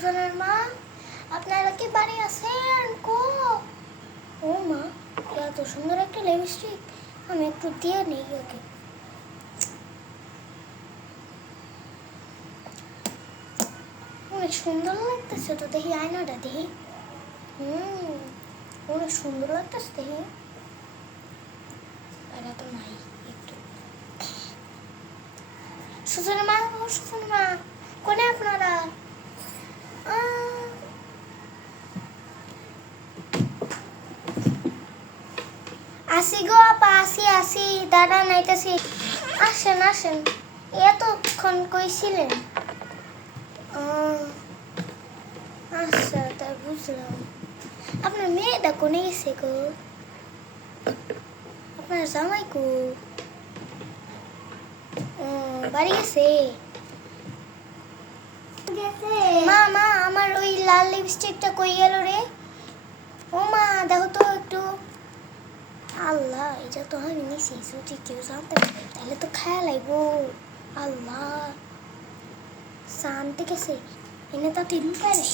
সুজনের মা, আপনারা কি বাড়ি আছেন? কো ও মা, এত সুন্দর একটা লিপস্টিক, আমি একটু দিয়ে নেই ওকে। অনেক সুন্দর লাগতেছে তো, দেখি আয়নাটা দেখি। অনেক সুন্দর লাগতেছে দেখি। এটা তো নাই একটু। সুজনের মা, ও সুজনের মা, কোনে আপনারা? আসি গো আপা, আসি দাঁড়া নাইতেছি। আসেন আসেন, এতক্ষণ কইছিলেন? আচ্ছা, তাই বুঝলাম। আপনার মেয়েটা কোনে গেছে গো? আপনার জামাই কো? বাড়ি গেছে। মা মা, আমার ওই লাল লিপস্টিকটা কই গেল রে? ও মা, দেখো তো একটু। আল্লাহ, এটা তো আমি নিছি, যদি কেউ জানতে পারে তাহলে তো খায়া লাগবো। আল্লাহ, শান্তি গেছে, এনে তো তিন পারি।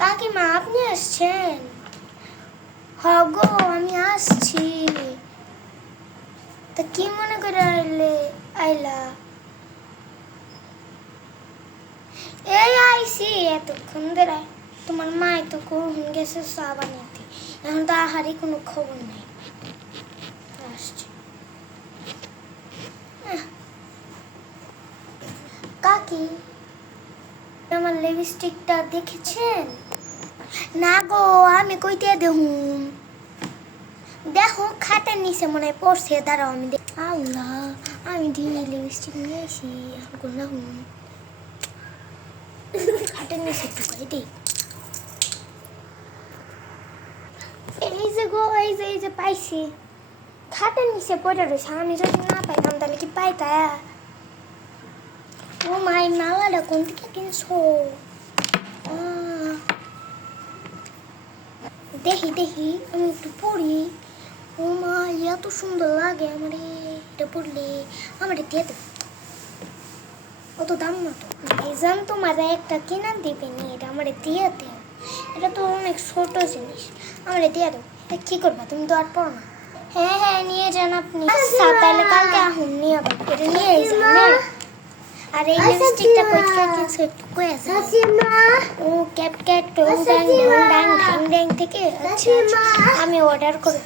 কাকিমা, আপনি আসছেন? হগো, আমি আসছি। তা কি মনে করে আইলা? এই আইসি এতক্ষণ ধরে। তোমার মা তো কখন গেছে চা বানাইতে, এখন তো আহারই কোনো খবর নেই। আসছে। কাকি, আমার লিপস্টিকটা দেখেছেন? না গো, আমি কইতে দেখুন। দেখো, খাটের নিচে মনে হয় পড়ছে, দাঁড়াও আমি দেখ। আল্লাহ, আমি দিয়ে লিপস্টিক নিয়ে আসি, এখন দেখুন। খাটের নিচে ঢুকাই দিই। এই যে গো, এই যে পাইছি। খাটের নিচে পড়ে রয়েছে, আমি যদি না পাইতাম তাহলে কি পাইতা? ও মাই, মালাটা কোন থেকে কিনছো? দেখি আমি একটু পড়ি। ও মা, এত সুন্দর লাগে আমার, এটা পড়লে আমার দিয়ে দেব। অত দাম না তো ভাইজান, তোমার একটা কিনা দিবে নি, এটা আমার দিয়ে দেব। এটা তো অনেক ছোট জিনিস, আমার দিয়ে দেব। কি করবা, তুমি তো আর পড়ো না। হ্যাঁ, নিয়ে যান আপনি। আচ্ছা, তাহলে কালকে আহুন নিয়ে যাবো, এটা নিয়ে যান না। আর এই লিপস্টিকটা কই থেকে কিনছো একটু কই আছে? ও ক্যাট ক্যাট টং টং ডং ডং ঢ্যাং ঢ্যাং থেকে। আচ্ছা, আমি অর্ডার করব।